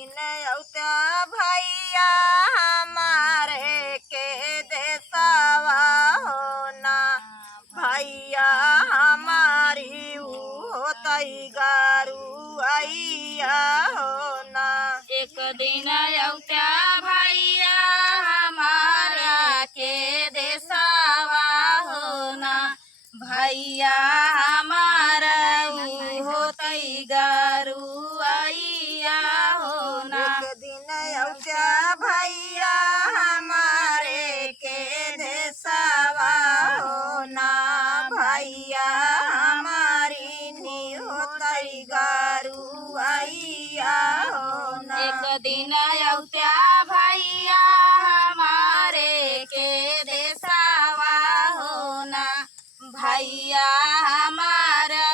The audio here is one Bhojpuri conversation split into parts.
दिन औत्या भैया हमारे के देसावा होना भैया हमारी होतई गारू आइया होना। एक दिन औत्या भैया हमारा के देसावा होना भैया हमारा होतई गारू आइया होना। एक दिन औत्या भैया हमारे के देसावा होना भैया हमारी नी होतई गारू आइया होना। एक दिन औत्या भैया हमारे के देसावा होना भैया हमारा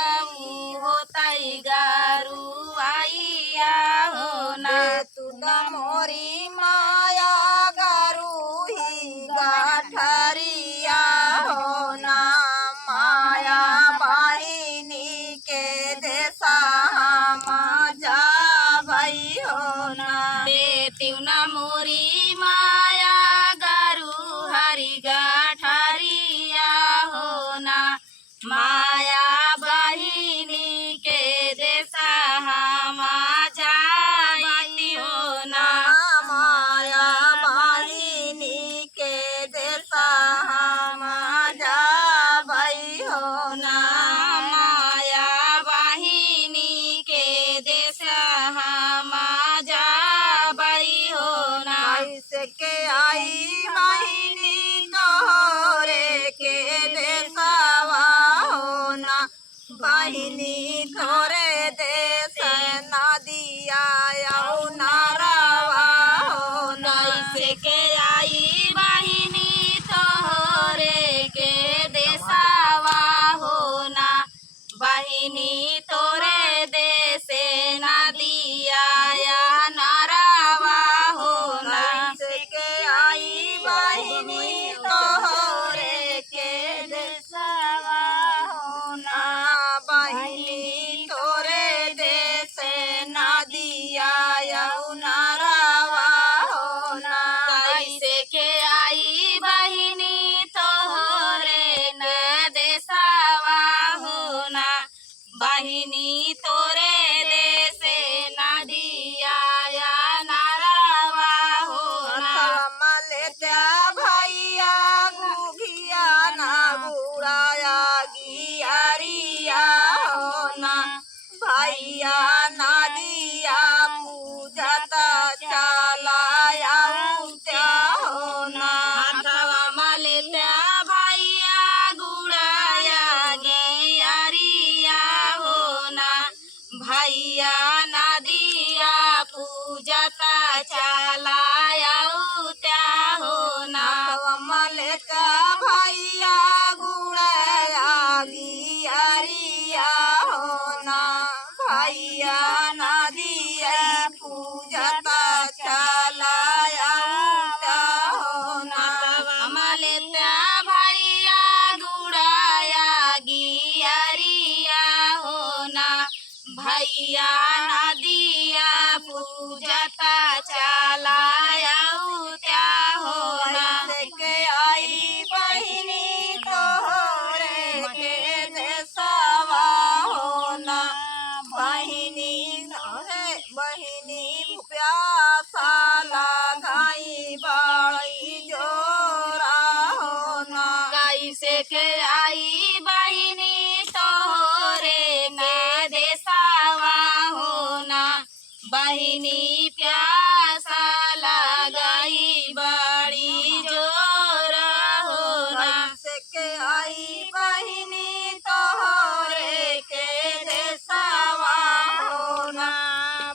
होतई गारू आइया होना। तू मोरी माया गारू ही गाठरिया होना माया बहिनी के देसा जा भई होना। बेतिउना मोरी माया गारू हरि गाठरिया होना माया बहिनी के देसा जाई होना। माया बहिनी के देसा जा भई होना माया बहिनी के देसा जाई होना। कैसे के आई बहिनी तोहरे के देसावा होना बहिनी तोरे देश नदिया नारावा होना। कैसे के आई बहिनी तोहरे के देसावा होना बहिनी तोरे देसे नदिया नारावा होना। कैसे के आई बहिनी तोहरे के देसावा होना बहिनी तोरे देश नदिया नारावा होना। कैसे के आई बहिनी तोहरे न देसावा होना बहिनी तोरे देसे नदिया नारावा होना। मलत्या भैया गुघिया ना बुढ़ाया गियारिया होना भैया नदिया पूजता चलाया त्या होना। हाथवा मलत्या भैया गुड़ाया गेरिया होना भैया नदिया पूजता चलाया त्या होना। मलत्या भैया गुड़ाया गियारिया होना भैया नदिया पूजता चलाया त्या होना। मलत्या भैया गुड़ाया गियरिया होना भैया नदिया पूजता चलाया त्या होना। के आई बहिनी तोहरे के देसावा होना बहिनी बहिनी प्यासा लगाई बड़ी जोरा होना। कैसे के आई बहिनी तोहरे न देसावा होना बहिनी प्यासा लगाई बड़ी जोर होना। कैसे के आई बहिनी तोहरे के देसावा होना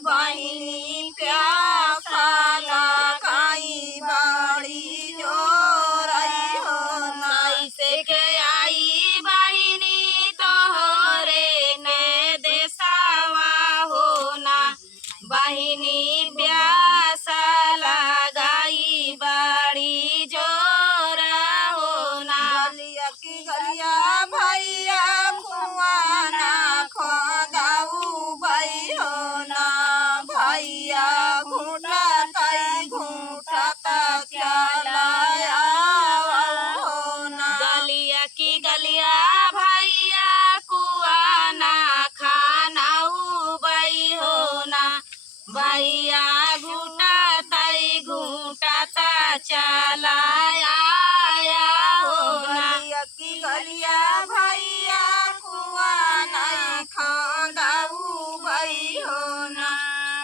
बहिनी प्यासा लगाई बड़ी जोरई होना। कैसे के आई बहिनी तोहरे न देसावा होना बहिनी प्यासा लगाई बड़ी जोर होना। गलिया की गलिया भैया खुआना खोदाऊ भई होना भैया भैया घुटाताई घुटाता चला आया हो ना। गलिया की गलिया भैया कुआ नहीं खांदाऊ भाई हो ना।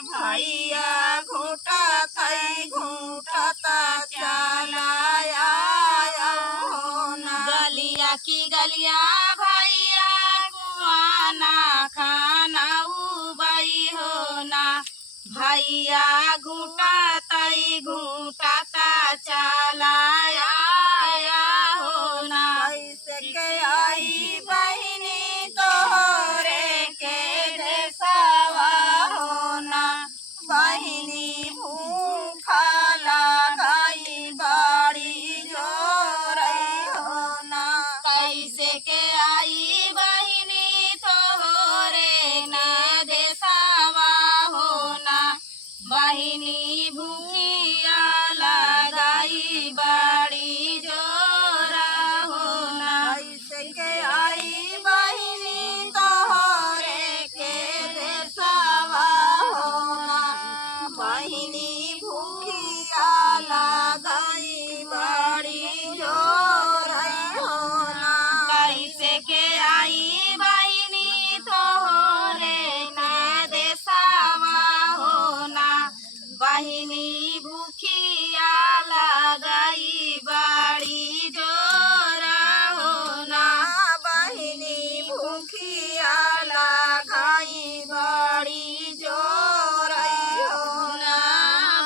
भैया घूटा थई घूटता चला आया हो ना। गलिया की गलिया भैया कुआना खाना उबाई हो ना। भैया घुटाताई घुटाता चला आया हो ना। कैसे के आई बहिनी तोहरे के देशवा हो ना। बहिनी भूखा लगाई बाड़ी जोरई हो ना। कैसे के आई बहिनी तोहरे न देशवा हो ना। बहिनी भूखिया लगाई बाड़ी जोरा हो ना। कैसे के आई बहिनी तोहरे के देशवा हो ना। बहिनी भूखिया लगाई बाड़ी जोरई हो ना। कैसे के आई बहिनी तोहरे न देशवा हो ना। बहिनी भूखिया लगाई बाड़ी जोरा हो ना। बहिनी भूखिया लगाई बाड़ी जोरई हो ना।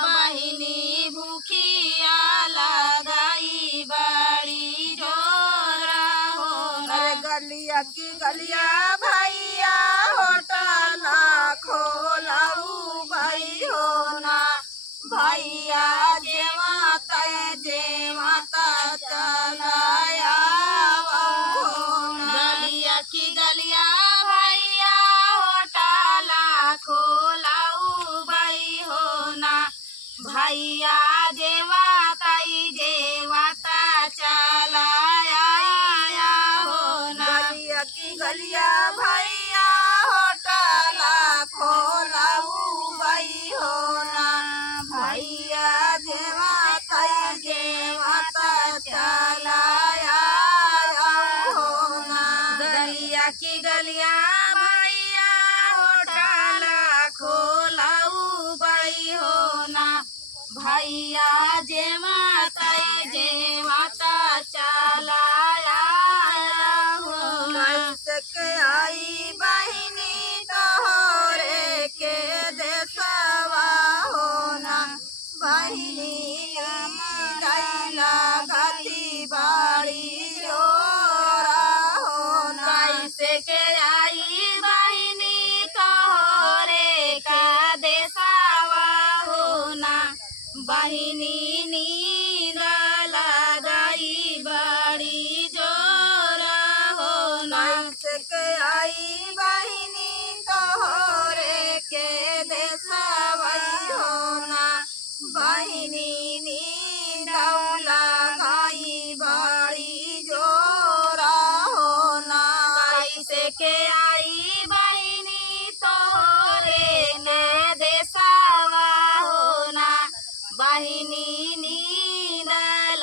बहिनी भूखिया लगाई बाड़ी जोरा हो ना। अरे गलिया की गलिया भैया होटल खोलाऊ भाई हो ना। भैया जेवाता चलाया हो ना। गलिया की गलिया भैया होटला खोलाऊ बाई हो ना। भैया जेवाता चलाया हो ना। गलिया की गलिया भैया होटल खोलाऊ भाई हो ना। भैया जेवाता चलाया हो ना। गलिया की गलिया भैया होटला खोलाऊ बाई हो ना। भैया जेवाता चलाया हो ना। कैसे के आई बहिनी तोहरे के देशवा हो ना। बहिनी गैला गति बाड़ी जोरा हो ना। कैसे के आई बहिनी तोहरे का देशवा हो ना। बहिनी नींद लगाई बाड़ी जोरा हो ना। कैसे के आई बहिनी तोहरे के देशवा हो ना। बहिनी नींद लगाई बाड़ी जोरा हो ना। कैसे के आई बहिनी तोहरे न देशवा हो ना। बहिनी नींद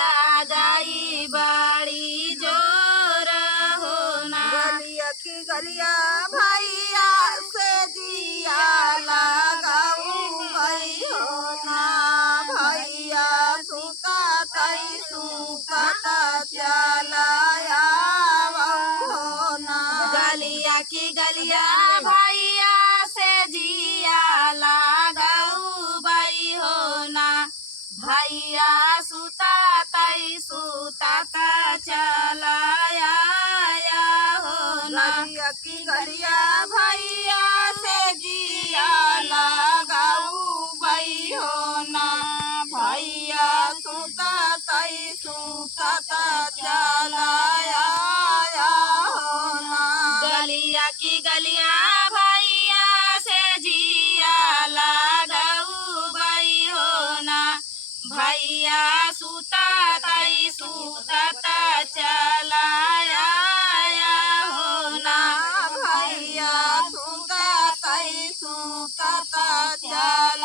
लगाई बाड़ी जोरा हो ना। गलिया की गलिया भैया से जिया लगाऊ भाई हो ना। भैया सुता चलाया हो ना। गलिया की गलिया भैया से जिया लगाऊ बाई हो ना। भैया सुताता चलाया हो ना। गलिया की गलिया भैया से जिया लगाऊ भाई हो ना। भैया सुता चलाया हो ना। गलिया की गलिया भैया से जिया लगाऊ बाई हो ना। भैया सुताता चलाया हो ना। भैया सुता चलाया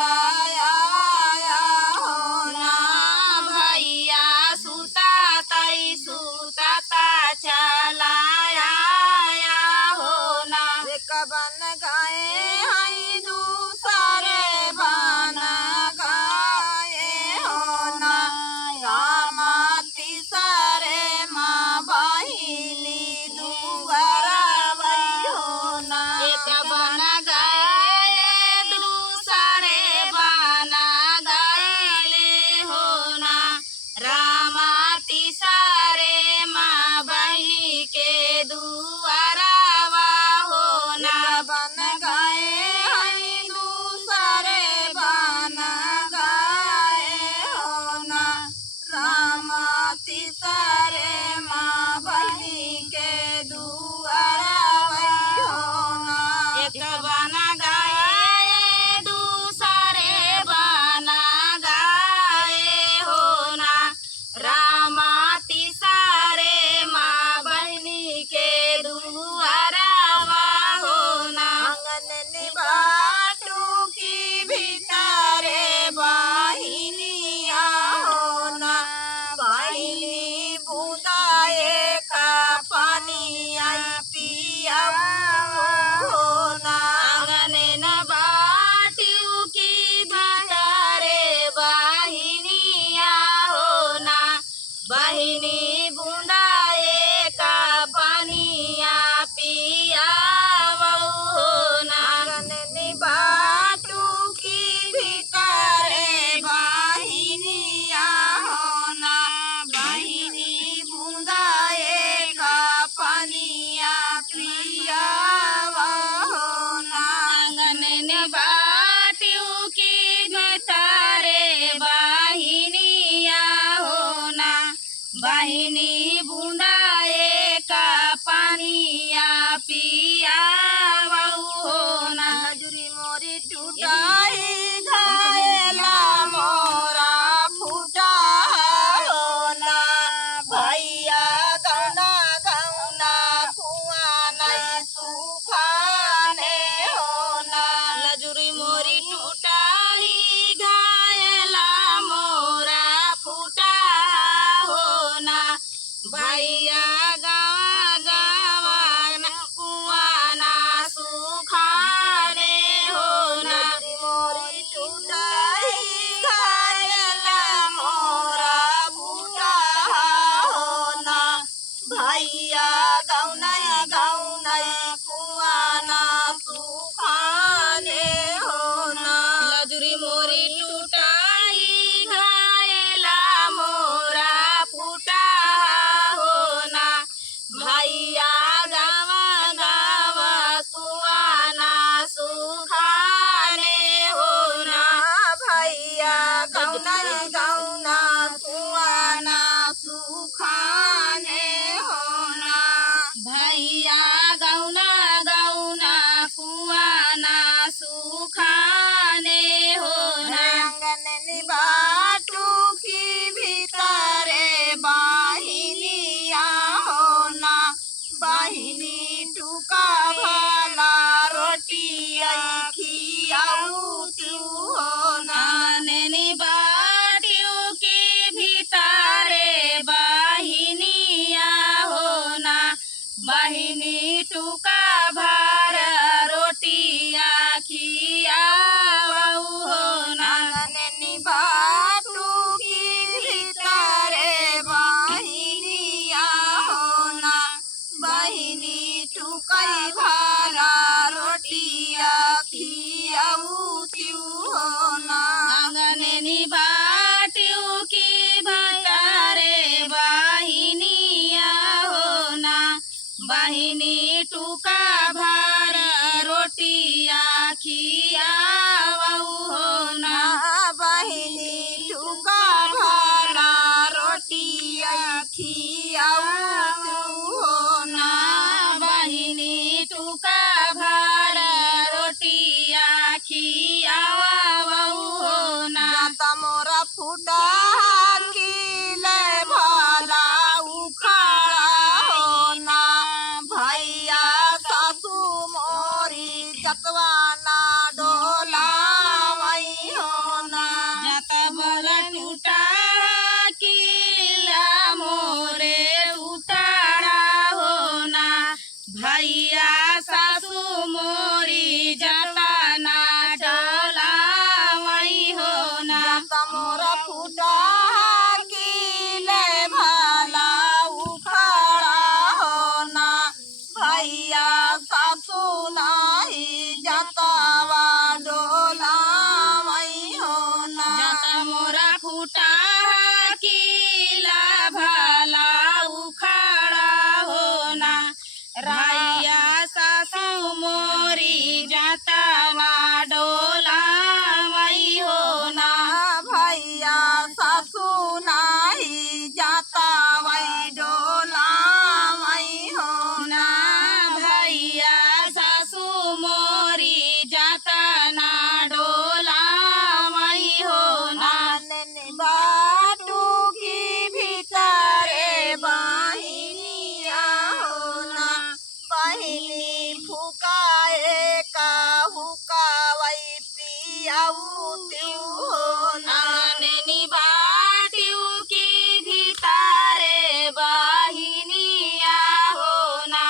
फूटा किले भाला उखड़ा होना भैया सासू नाही जतावा डोला मई होना जाता मोरा फूटा किला भाला उखड़ा होना भैया सासू मोरी जाता ना डोला मई होना भैया सासू नाही जाता वही डोला मई होना भैया सासू मोरी जाता ना डोला मई होना बाटू की भीतरे बहिनिया होना बहिनी फुकाए का हुकावई पियाऊ त्यू होना नैनी बाटियों की भीतारे बहिनिया होना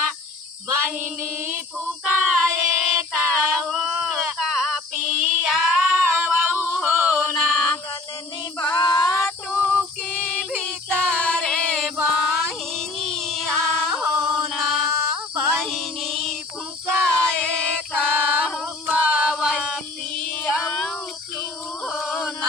बहिनी फुकाए का पिया होना बाटू की भीतरे बहिनिया होना बहिनी फुकाए का हुकावई पियाऊ त्यू होना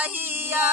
रहिया